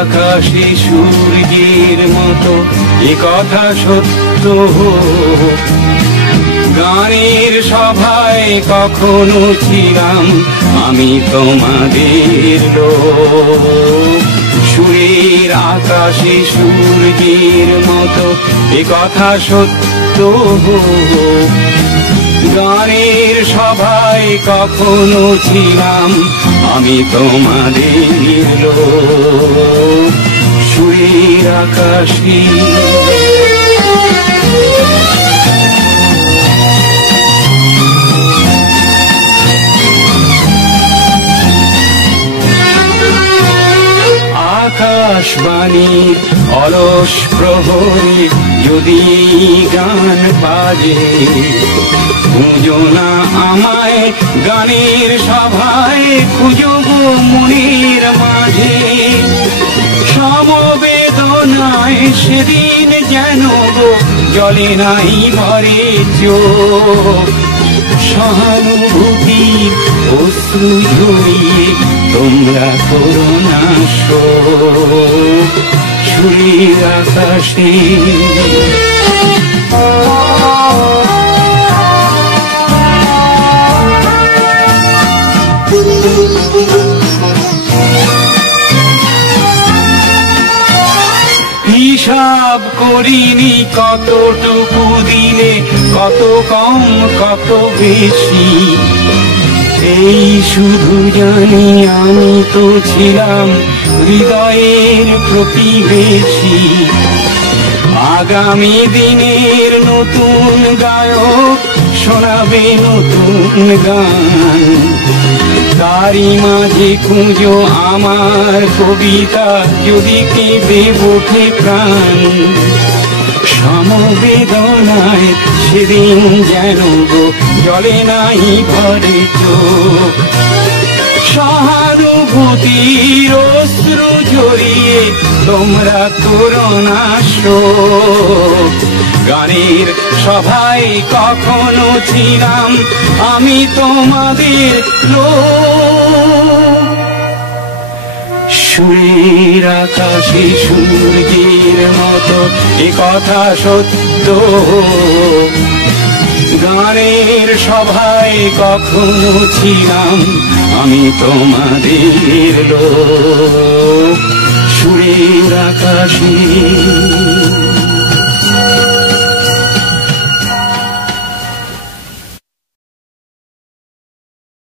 আকাশে সূর্যের মতো এ কথা সত্য। গানের সভায় কখনো ছিলাম আমি তোমাদের লোক। সুরের আকাশে সূর্যের মতো এ কথা সত্য। গানের সভায় কখনো ছিলাম আমি তোমাদের লোক। সুরের আকাশে আকাশবাণীর অলস প্রহরে যদি গান বাজে, খুঁজো না আমায় গানের সভায়, খুঁজো গো মনের মাঝে। সমবেদনায় সেদিন যেন গো জলে নাই ভরে চোখ। সহানুভূতির অশ্রু ঝরিয়ে তোমরা করো না শোক। সুরের আকাশে হিসাব করিনি কতটুকু দিলে, কত কম কত বেশি। এই শুধু জানি আমি তো ছিলাম হৃদয়ের প্রতিবেশী। আগামী দিনের নতুন গায়ক শোনাবে নতুন গান, তারই মাঝে খুঁজো আমার কবিতা যদি কেঁপে ওঠে প্রাণ। সমবেদনায় সেদিন যেন গো জলে নাই ভরে চোখ। সহানুভূতির অশ্রু ঝরিয়ে তোমরা করো না শোক। গানের সভায় কখনো ছিলাম আমি তোমাদের লোক। সুরের আকাশে সূর্যের মতো এ কথা সত্য। গানের সভায় কখনো ছিলাম আমি তোমাদের লোক। সুরের আকাশে